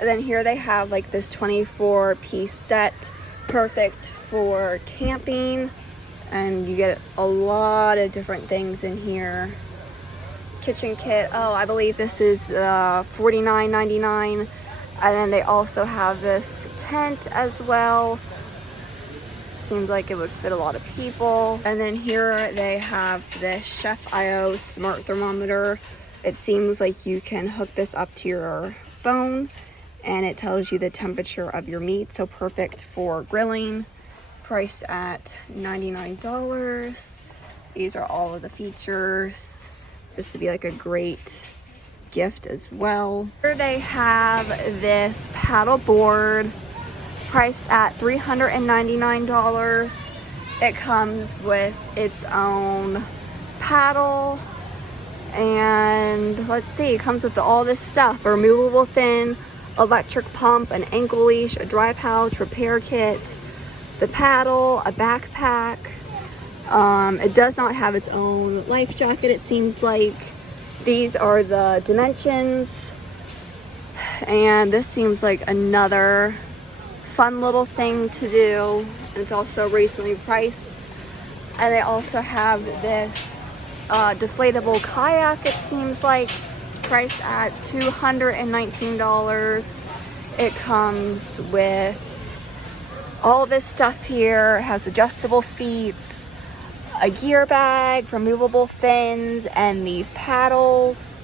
And then here they have like this 24-piece set, perfect for camping. And you get a lot of different things in here. Kitchen kit, oh, I believe this is the $49.99. And then they also have this tent as well. Seems like it would fit a lot of people. And then here they have this Chef IO smart thermometer. It seems like you can hook this up to your phone and it tells you the temperature of your meat. So perfect for grilling. Priced at $99. These are all of the features. This would be like a great gift as well. Here they have this paddleboard priced at $399. It comes with its own paddle, and let's see, it comes with all this stuff: a removable fin, electric pump, an ankle leash, a dry pouch, repair kit, the paddle, a backpack. It does not have its own life jacket, it seems like. These are the dimensions, and this seems like another fun little thing to do. It's also reasonably priced. And they also have this deflatable kayak, it seems like, priced at $219. It comes with all this stuff here. It has adjustable seats, a gear bag, removable fins, and these paddles.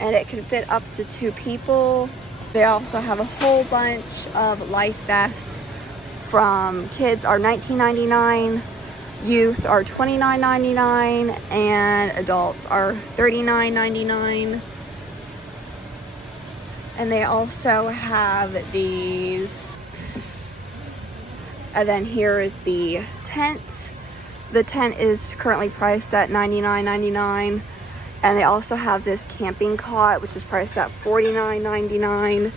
And it can fit up to 2 people. They also have a whole bunch of life vests. From kids are $19.99, youth are $29.99, and adults are $39.99. And they also have these. And then here is the tent. The tent is currently priced at $99.99. And they also have this camping cot, which is priced at $49.99.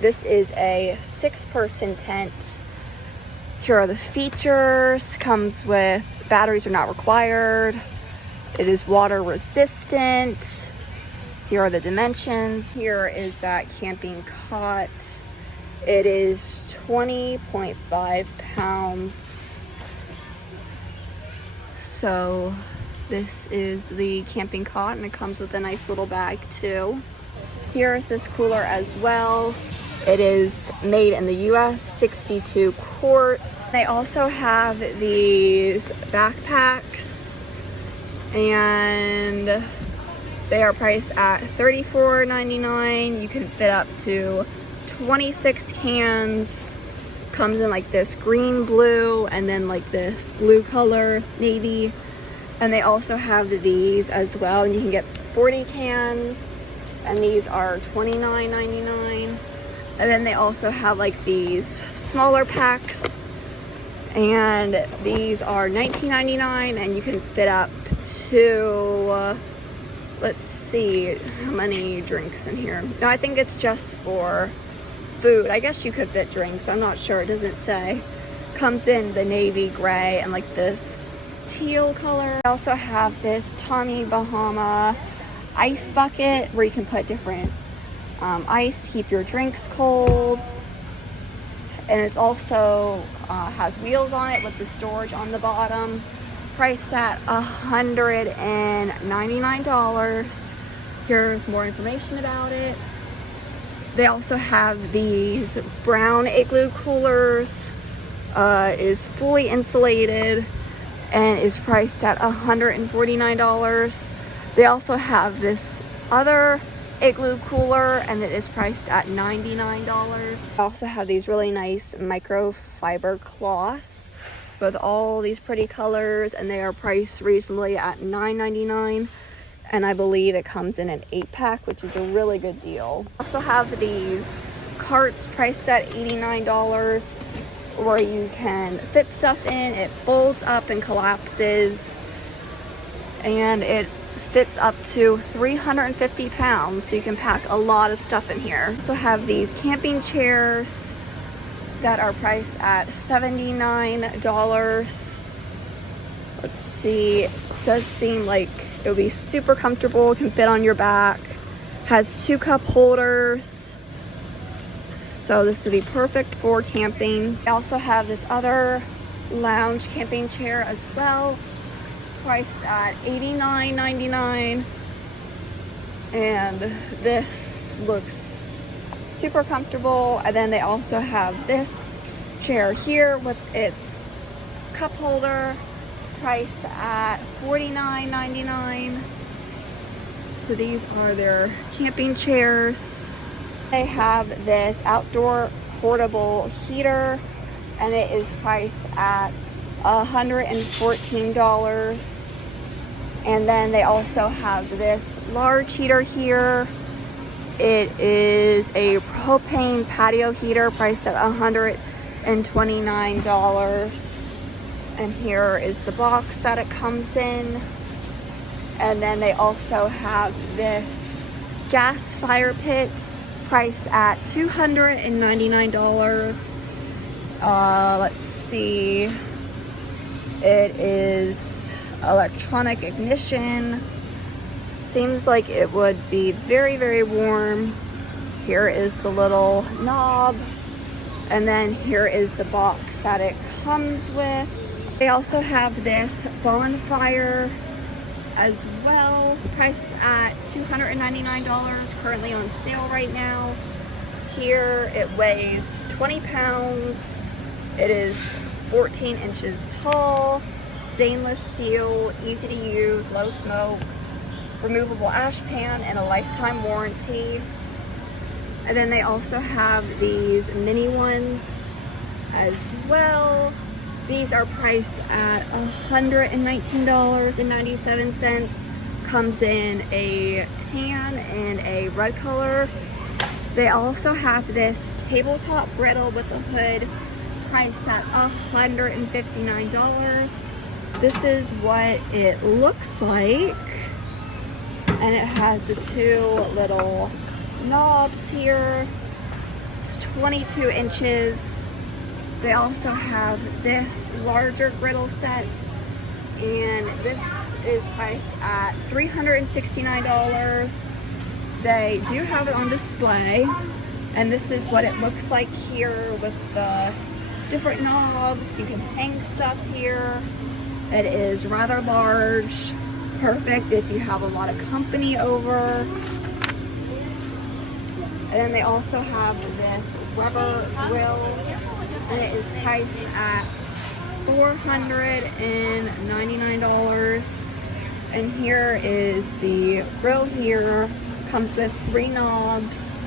This is a 6-person tent. Here are the features. Comes with batteries are not required. It is water resistant. Here are the dimensions. Here is that camping cot. It is 20.5 pounds. So this is the camping cot, and it comes with a nice little bag too. Here's this cooler as well. It is made in the US, 62 quarts. They also have these backpacks, and they are priced at $34.99. You can fit up to 26 cans. Comes in like this green, blue, and then like this blue color, navy. And they also have these as well, and you can get 40 cans, and these are $29.99. And then they also have like these smaller packs, and these are $19.99, and you can fit up to let's see how many drinks in here. No, I think it's just for food. I guess you could fit drinks, I'm not sure, it doesn't say. Comes in the navy gray and like this teal color. I also have this Tommy Bahama ice bucket where you can put different ice to keep your drinks cold. And it's also has wheels on it with the storage on the bottom. Priced at $199. Here's more information about it. They also have these brown igloo coolers. It is fully insulated and is priced at $149. They also have this other igloo cooler, and it is priced at $99. They also have these really nice microfiber cloths with all these pretty colors, and they are priced reasonably at $9.99. And I believe it comes in an 8-pack, which is a really good deal. Also have these carts priced at $89, where you can fit stuff in. It folds up and collapses, and it fits up to 350 pounds, so you can pack a lot of stuff in here. Also have these camping chairs that are priced at $79. Let's see, it does seem like it would be super comfortable, can fit on your back, Has 2 cup holders. So this would be perfect for camping. They also have this other lounge camping chair as well, priced at $89.99. And this looks super comfortable. And then they also have this chair here with its cup holder, priced at $49.99. So these are their camping chairs. They have this outdoor portable heater, and it is priced at $114. And then they also have this large heater here. It is a propane patio heater priced at $129. And here is the box that it comes in. And then they also have this gas fire pit priced at $299. Let's see. It is electronic ignition. Seems like it would be very, very warm. Here is the little knob. And then here is the box that it comes with. They also have this bonfire as well, priced at $299, currently on sale right now. Here it weighs 20 pounds. It is 14 inches tall, stainless steel, easy to use, low smoke, removable ash pan, and a lifetime warranty. And then they also have these mini ones as well. These are priced at $119.97. Comes in a tan and a red color. They also have this tabletop griddle with a hood, priced at $159. This is what it looks like. And it has the 2 little knobs here. It's 22 inches. They also have this larger griddle set, and this is priced at $369. They do have it on display, and this is what it looks like here with the different knobs. You can hang stuff here. It is rather large, perfect if you have a lot of company over. And then they also have this rubber grill, and it is priced at $499. And here is the grill here. Comes with 3 knobs,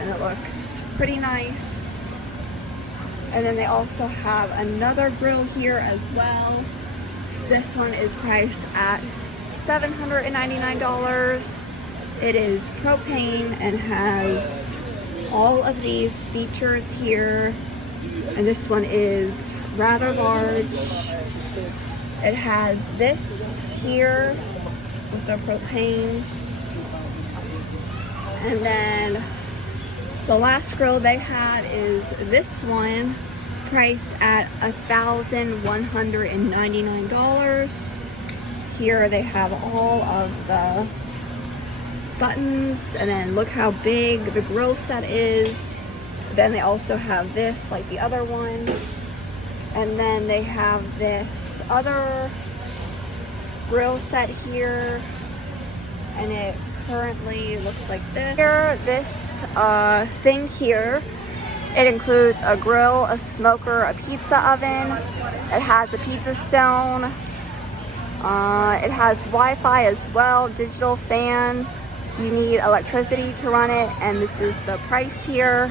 and it looks pretty nice. And then they also have another grill here as well. This one is priced at $799. It is propane and has all of these features here. And this one is rather large. It has this here with the propane. And then the last grill they had is this one, priced at $1,199. Here they have all of the buttons, and then look how big the grill set is. Then they also have this like the other ones, and then they have this other grill set here, and it currently looks like this. Here, this thing here, it includes a grill, a smoker, a pizza oven. It has a pizza stone. It has Wi-Fi as well, digital fan. You need electricity to run it, and this is the price here.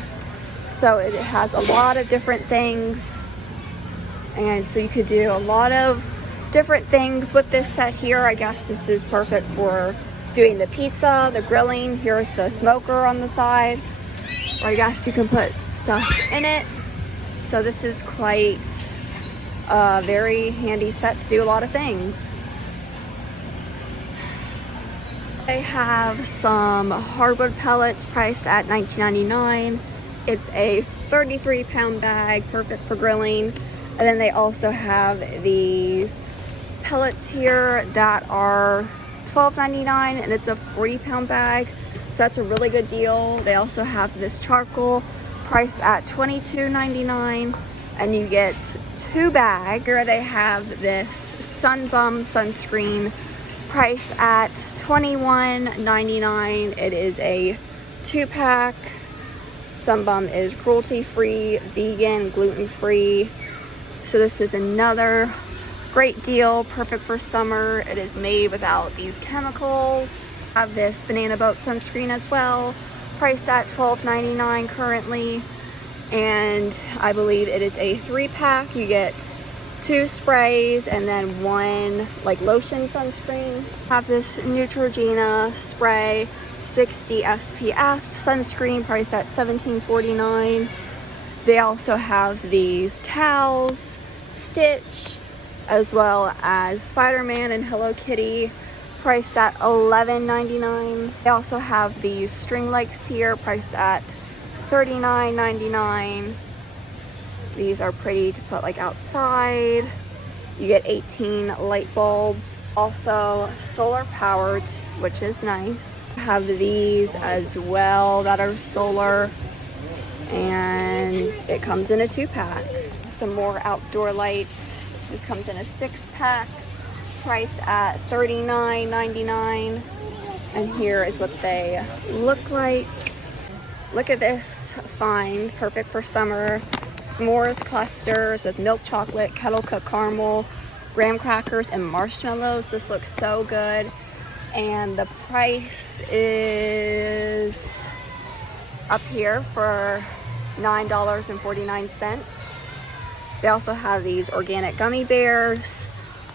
So it has a lot of different things, and so you could do a lot of different things with this set here. I guess this is perfect for doing the pizza, the grilling. Here's the smoker on the side, or I guess you can put stuff in it. So this is quite a very handy set to do a lot of things. They have some hardwood pellets priced at $19.99. It's a 33-pound bag, perfect for grilling. And then they also have these pellets here that are $12.99, and it's a 40-pound bag, so that's a really good deal. They also have this charcoal priced at $22.99, and you get 2 bags. Here they have this Sun Bum sunscreen priced at $21.99. It is a 2-pack. Sun Bum is cruelty-free, vegan, gluten-free. So this is another great deal, perfect for summer. It is made without these chemicals. I have this banana boat sunscreen as well, priced at $12.99 currently. And I believe it is a 3-pack. You get 2 sprays and then 1 like lotion sunscreen. I have this Neutrogena spray 60 SPF sunscreen priced at $17.49. They also have these towels, Stitch, as well as Spider-Man and Hello Kitty, priced at $11.99. They also have these string lights here, priced at $39.99. These are pretty to put like outside. You get 18 light bulbs. Also solar powered, which is nice. I have these as well that are solar, and it comes in a 2-pack. Some more outdoor lights. This comes in a 6-pack, priced at $39.99. And here is what they look like. Look at this find, perfect for summer. S'mores clusters with milk chocolate, kettle cooked caramel, graham crackers, and marshmallows. This looks so good. And the price is up here for $9.49. They also have these organic gummy bears,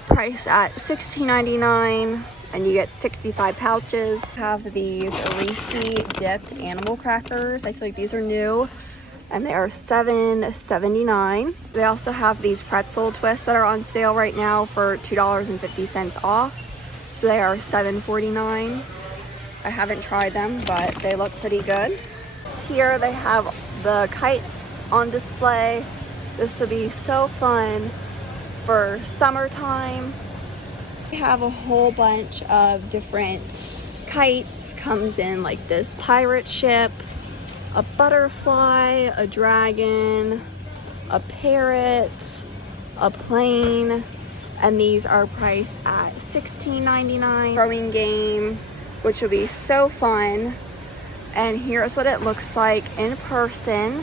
priced at $16.99, and you get 65 pouches. Have these Reese dipped animal crackers. I feel like these are new, and they are $7.79. They also have these pretzel twists that are on sale right now for $2.50 off. So they are $7.49. I haven't tried them, but they look pretty good. Here they have the kites on display. This will be so fun for summertime. We have a whole bunch of different kites. Comes in like this pirate ship, a butterfly, a dragon, a parrot, a plane, and these are priced at $16.99. Throwing game, which will be so fun. And here's what it looks like in person,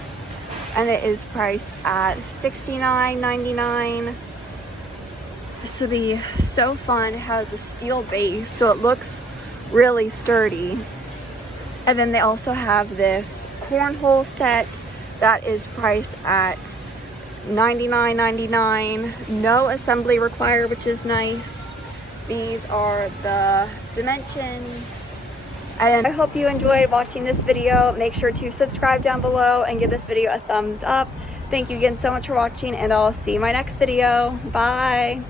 and it is priced at $69.99. This will be so fun. It has a steel base, so it looks really sturdy. And then they also have this cornhole set that is priced at $99.99. No assembly required, which is nice. These are the dimensions. And I hope you enjoyed watching this video. Make sure to subscribe down below and give this video a thumbs up. Thank you again so much for watching, and I'll see you in my next video. Bye.